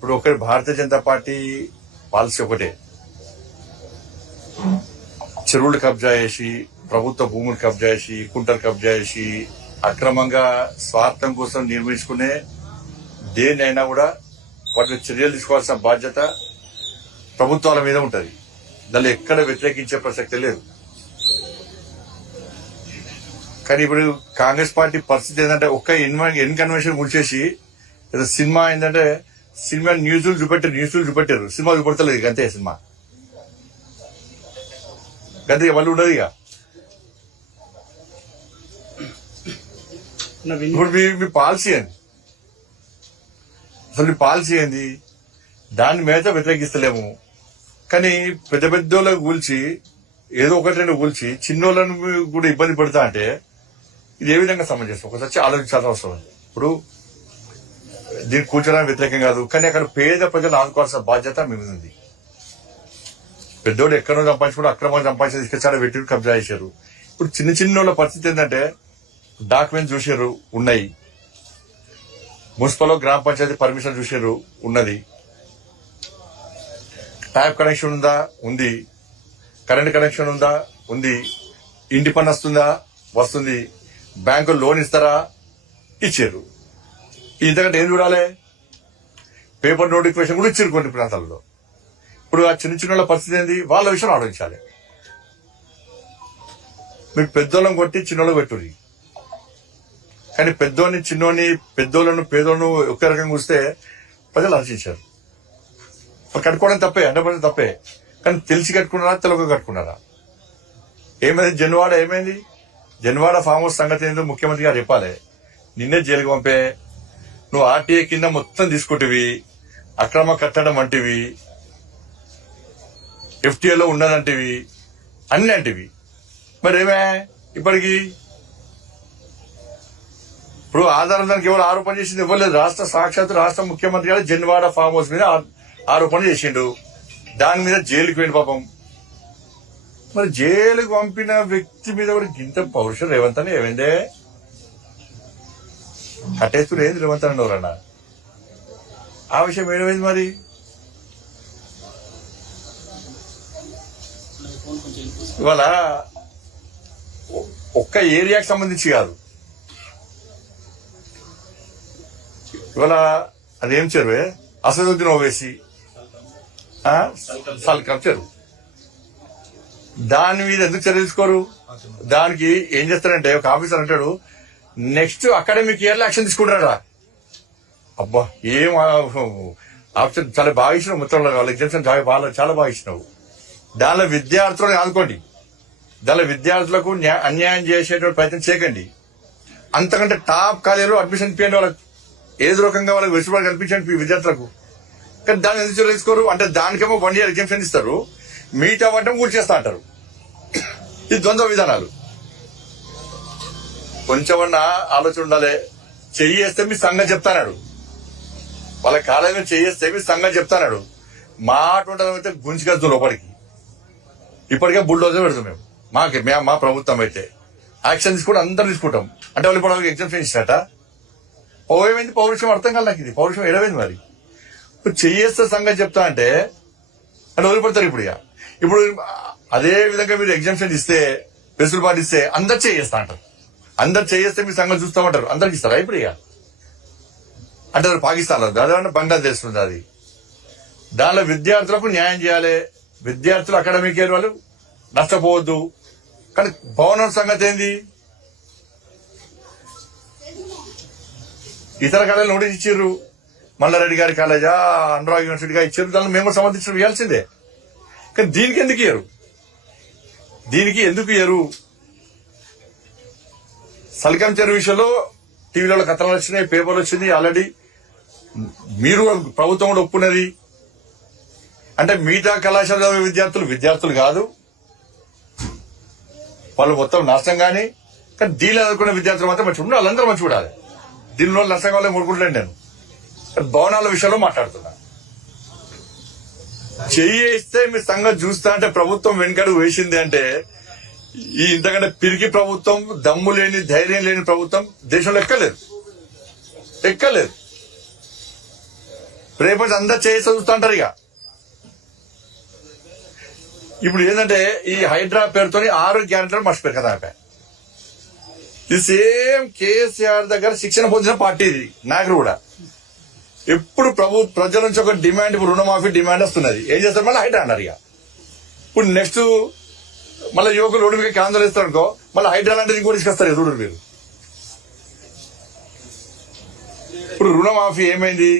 ఇప్పుడు ఒకటి Bharatiya Janata party policy ఒకటే, చెరువులు కబ్జా చేసి, ప్రభుత్వ భూములు కబ్జా చేసి, కుంటలు కబ్జా చేసి, అక్రమంగా స్వార్థం కోసం నిర్మించుకునే దేన్నైనా కూడా వాటిని చర్యలు తీసుకోవాల్సిన బాధ్యత ప్రభుత్వాల మీద ఉంటది. దాన్ని ఎక్కడ వ్యతిరేకించే ప్రసక్తి లేదు. కానీ ఇప్పుడు కాంగ్రెస్ పార్టీ పరిస్థితి ఏంటంటే ఒక్క ఎన్ కన్వెన్షన్ గుర్చేసి ఏదో సినిమా ఏంటంటే సినిమా న్యూస్లు చూపెట్టారు, సినిమా చూపెడతలేదు. అంతే సినిమా గంతే, వాళ్ళు ఉండదు. ఇక ఇప్పుడు మీ పాలసీ ఏంది? అసలు మీ పాలసీ ఏంది? దాని మీద వ్యతిరేకిస్తలేము. కానీ పెద్ద పెద్దోళ్ళకు కూల్చి ఏదో ఒకటి రెండు కూల్చి చిన్నోళ్ళను కూడా ఇబ్బంది పెడతా అంటే ఇది ఏ విధంగా సమంజసం? ఒకసారి ఆలోచించాల్సిన అవసరం ఉంది. ఇప్పుడు దీన్ని కూర్చోడానికి వ్యతిరేకం కాదు, కానీ అక్కడ పేద ప్రజలు ఆదుకోవాల్సిన బాధ్యత మీ మీద ఉంది. పెద్దోడు ఎక్కడో సంపాదించుకుంటూ అక్రమంగా సంపాదించి తీసుకొచ్చాడు, వెట్టి కబ్జా చేశారు. ఇప్పుడు చిన్న చిన్న పరిస్థితి ఏంటంటే డాక్యుమెంట్స్ చూసారు, ఉన్నాయి. మున్సిపల్ గ్రామ పంచాయతీ పర్మిషన్ చూసారు, ఉన్నది. ట్యాప్ కనెక్షన్ ఉందా? ఉంది. కరెంట్ కనెక్షన్ ఉందా? ఉంది. ఇంటి పన్ను వస్తుందా? వస్తుంది. బ్యాంకు లోన్ ఇస్తారా? ఇచ్చారు. ఇంతకంటే ఏం చూడాలి? పేపర్ నోటిఫికేషన్ కూడా ఇచ్చారు కొన్ని ప్రాంతాల్లో. ఇప్పుడు ఆ చిన్న చిన్న పరిస్థితి ఏంది? వాళ్ళ విషయం ఆలోచించాలి. మీరు పెద్దోళ్ళని కొట్టి చిన్నోళ్ళకి పెట్టుర్రి, కానీ పెద్దోని చిన్నోని పెద్దోళ్ళను పేదోళ్ళను ఒకే రకంగా చూస్తే ప్రజలు ఆలోచించారు. కట్టుకోవడం తప్పే, 100% తప్పే. కానీ తెలిసి కట్టుకున్నారా, తెలియక కట్టుకున్నారా? ఏమైంది జన్వాడ? ఏమైంది జన్వాడ ఫామ్ హౌస్ సంగతి ఏందో ముఖ్యమంత్రి గారు చెప్పాలి. నిన్నే జైలుకి పంపే, నువ్వు ఆర్టీఏ కింద మొత్తం తీసుకుంటేవి, అక్రమ కట్టడం అంటివి, ఎఫ్టీఏలో ఉన్నదంటివి, అన్ని అంటివి. మరి ఏమే ఇప్పటికి? ఇప్పుడు ఆధారం దానికి ఎవరు ఆరోపణ చేసింది? ఇవ్వలేదు. సాక్షాత్ రాష్ట్ర ముఖ్యమంత్రి గారు జన్వాడ ఫామ్ హౌస్ మీద ఆరోపణ చేసిండు. దాని మీద జైలుకి పోయిన పాపం. మరి జైలుకు పంపిన వ్యక్తి మీద కూడా ఇంత పౌరుషం రేవంత్ అని ఏమైందే? కట్టేస్తున్నారు ఏంది రేవంత్ అని ఎవరన్నా? ఆ విషయం ఏమైంది మరి? ఇవాళ ఒక్క ఏరియాకి సంబంధించి కాదు, ఇవాళ అదేం చెరువే అసదుద్దీన్ ఓవైసీ సల్కం చెరువు, దాని మీద ఎందుకు చర్య తీసుకోరు? దానికి ఏం చేస్తారంటే ఒక ఆఫీసర్ అంటాడు, నెక్స్ట్ అకాడమిక్ ఇయర్ లో యాక్షన్ తీసుకుంటారా? అబ్బా, ఏం ఆప్షన్ చాలా బాగా ఇచ్చినావు. మొత్తం వాళ్ళ ఎగ్జామ్షన్ చాలా బాగా ఇచ్చినావు. దానిలో విద్యార్థులను ఆదుకోండి, దానిలో విద్యార్థులకు అన్యాయం చేసేటువంటి ప్రయత్నం చేయకండి. అంతకంటే టాప్ కాలేజీలో అడ్మిషన్ ఇప్పించండి, వాళ్ళకి ఏదో రకంగా వాళ్ళకి వెసులుబాటు కల్పించండి విద్యార్థులకు. కానీ దాన్ని ఎందుకు చర్య తీసుకోరు? అంటే దానికేమో 1 year ఎగ్జామ్షన్ ఇస్తారు, మిగతా వంటం కూర్చేస్తా అంటారు. ఇది ద్వంద్వ విధానాలు. కొంచెమన్నా ఆలోచన ఉండాలి. చెయ్యేస్తే మీ సంగతి చెప్తానాడు, వాళ్ళ కాలేజీలో చెయ్యేస్తే మీ సంగతి చెప్తానాడు. మాట ఉండదంటే గుంజుకెళ్తాం లోపలికి. ఇప్పటికే బుల్డోజర్ పెడతాం మేము. మా ప్రభుత్వం అయితే యాక్షన్ తీసుకుంటే అందరూ తీసుకుంటాం. అంటే వాళ్ళు ఇప్పుడు వాళ్ళకి ఎగ్జామ్షన్ ఇచ్చినట్ట ఏమైంది? పౌరుషం అర్థం కాదు నాకు. ఇది పౌరుషం ఎడమైంది. మరి ఇప్పుడు చెయ్యేస్తే సంగతి చెప్తా అంటే వదిలిపెడతారు. ఇప్పుడు అదే విధంగా మీరు ఎగ్జామ్షన్ ఇస్తే, వెసులుబాటు ఇస్తే అందరు చేయేస్తా అంటారు. అందరు చేయేస్తే మీ సంగతి చూస్తామంటారు. అందరికి ఇస్తారా ఇప్పుడు? అంటే పాకిస్తాన్ దాదాపు బంగ్లాదేశ్ ఉంది. అది దానిలో విద్యార్థులకు న్యాయం చేయాలి. విద్యార్థులు అకాడమిక్ ఇయర్ వాళ్ళు నష్టపోవద్దు. కానీ భవనం సంగతి ఏంది? ఇతర కాలేజీలు నోటీస్ ఇచ్చిర్రు. మల్లారెడ్డి గారి కాలేజా, అనురాగ్ యూనివర్సిటీగా ఇచ్చారు. దానిలో మేము సమర్థించడం ఇవ్వాల్సిందే. కానీ దీనికి ఎందుకు ఇయ్యరు? సల్కం చెరువు విషయంలో టీవీలలో కథనాలు వచ్చినాయి, పేపర్లు వచ్చింది. ఆల్రెడీ మీరు ప్రభుత్వం కూడా ఒప్పుకున్నది. అంటే మిగతా కళాశాల విద్యార్థులు కాదు, వాళ్ళు మొత్తం నష్టం. కానీ దీనిలో చదువుకునే విద్యార్థులు మాత్రం మంచి ఉండాలి, వాళ్ళందరూ మంచి ఉండాలి. దీనిలో నష్టం కావాలి మూడుకుంటలేండి. నేను భవనాల విషయంలో మాట్లాడుతున్నా. చెయ్యిస్తే మీ సంగతి చూస్తా అంటే ప్రభుత్వం వెనుకడుగు వేసింది అంటే ఈ ఇంతకంటే పిరికి ప్రభుత్వం, దమ్ము లేని ధైర్యం లేని ప్రభుత్వం దేశంలో ఎక్కలేదు. రేపటి అందరు చేసి చూస్తుంటారు. ఇక ఇప్పుడు ఏంటంటే ఈ హైడ్రా పేరుతో 6 గ్యారెంటీలు మర్చిపోయారు కదా. ఇది సేమ్ కేసీఆర్ దగ్గర శిక్షణ పొందిన పార్టీ ఇది. నాయకుడు కూడా ఎప్పుడు ప్రజల నుంచి ఒక డిమాండ్, ఇప్పుడు రుణమాఫీ డిమాండ్ వస్తున్నది. ఏం చేస్తారు? మళ్ళీ హైడ్రా అన్నారు. ఇక ఇప్పుడు నెక్స్ట్ మళ్ళీ యువకులు రోడ్డు మీద ఆందోళన ఇస్తారు అనుకో, మళ్ళీ హైడ్రా లాంటిది ఇంకోటి తీసుకొస్తారు. చూడండి మీరు, ఇప్పుడు రుణమాఫీ ఏమైంది?